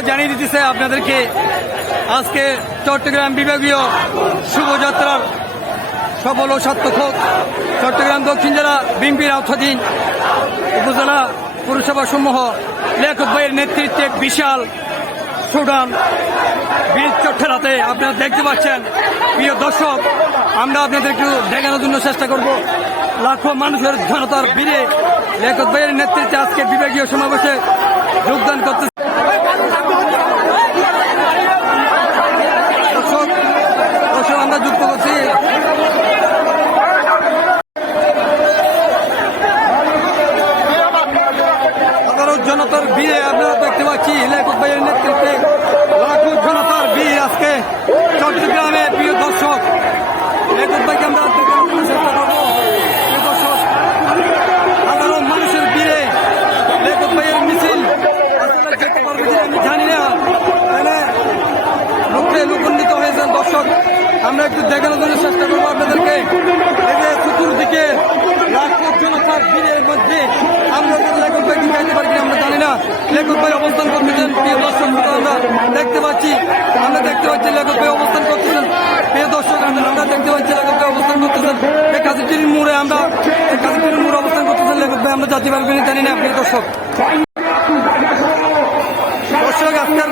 আপনাদেরকে। আজকে চট্টগ্রাম বিভাগীয় শুভযাত্রার সফল ও সার্থক চট্টগ্রাম দক্ষিণ জেলা বিএনপির আওতাধীন উপজেলা পৌরসভা সমূহ লেখক ভাইয়ের নেতৃত্বে বিশাল সুডান বীর চট্টরাতে আপনারা দেখতে পাচ্ছেন। প্রিয় দর্শক, আমরা আপনাদের একটু দেখানোর জন্য চেষ্টা করব। লাখো মানুষের জনতার বীরে লেখক ভাইয়ের নেতৃত্বে আজকে বিভাগীয় সমাবেশে যোগদান করতে দর্শক দর্শক আমরা যুক্ত করছি সাধারণ জনতার ভিড়ে আপনারা প্রিয় দর্শক ভাইকে আমরা মানুষের ভিড়ে ভাইয়ের মিছিল আমি জানি না। দর্শক, আমরা একটু দেখানোর জন্য চেষ্টা করব আপনাদেরকে। চতুর্দিকে লাখো জনতার আমরা লেখক ভাইকে জানতে পারি আমরা জানি না। ভাই অবস্থান করতেছেন প্রিয় দর্শক শ্রোতা আমরা দেখতে পাচ্ছি, আমরা দেখতে পাচ্ছি লেখক অবস্থান করতেছেন। প্রিয় দর্শক, আমরা দেখতে পাচ্ছি লেখক অবস্থান করতেছেন। এই কাজীটির মোড়ে আমরা এই কাজীটির মোড়ে অবস্থান করতেছেন লেখক আমরা জাতি পারবেন জানি না, প্রিয় দর্শক। দর্শক, আজকের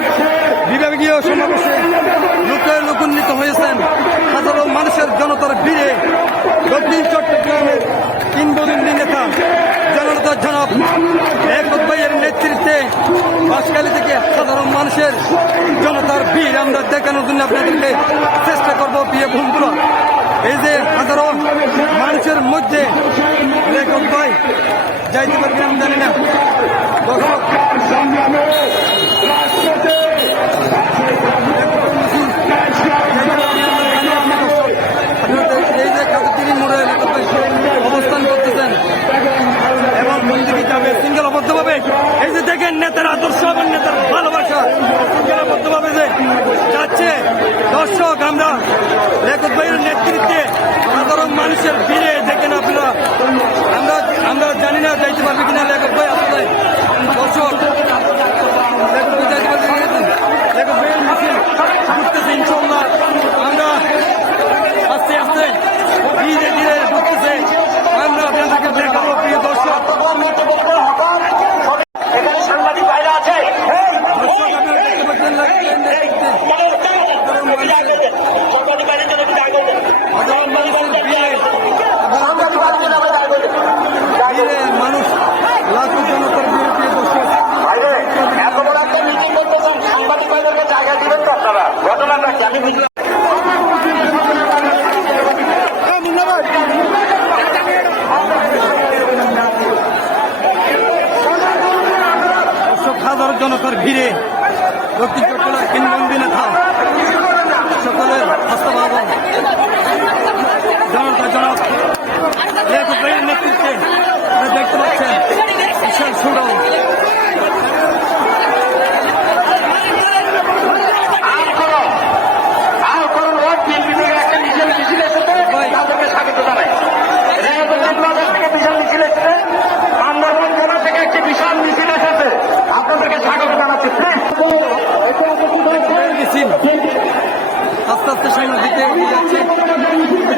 বিভাগীয় সমাবেশে হয়েছেন হাজারো মানুষের জনতার ভিড়ে দক্ষিণ চট্টগ্রামের কিংবদন্তি নেতা জনতা জনাব লেখক ভাইয়ের নেতৃত্বে বাসকালী থেকে সাধারণ মানুষের ভিড়, আমরা দেখানোর জন্য আপনাদেরকে চেষ্টা করব বিয়ে ভুলগুলো এই যে সাধারণ মানুষের মধ্যে লেখক ভাই, যাইতে পারবে আমি জানি না দর্শক আপনাদের এই যে কাকতিরি মোড়ে অবস্থান করতেছেন এবং কোন দিকে যাবে শৃঙ্খলাবদ্ধভাবে এই যে দেখেন নেতার আদর্শ এবং নেতার ভালোবাসা শৃঙ্খলাবদ্ধভাবে যে যাচ্ছে দর্শক আমরা লেখক ভাইয়ের নেতৃত্বে সাধারণ মানুষের জনতার ভিড়ে দক্ষিণ চট্টগ্রাম কিংবন্দি নেতা সকলের আস্থা ভাবন সিম আস্তে আস্তে সামনের দিকে এগিয়ে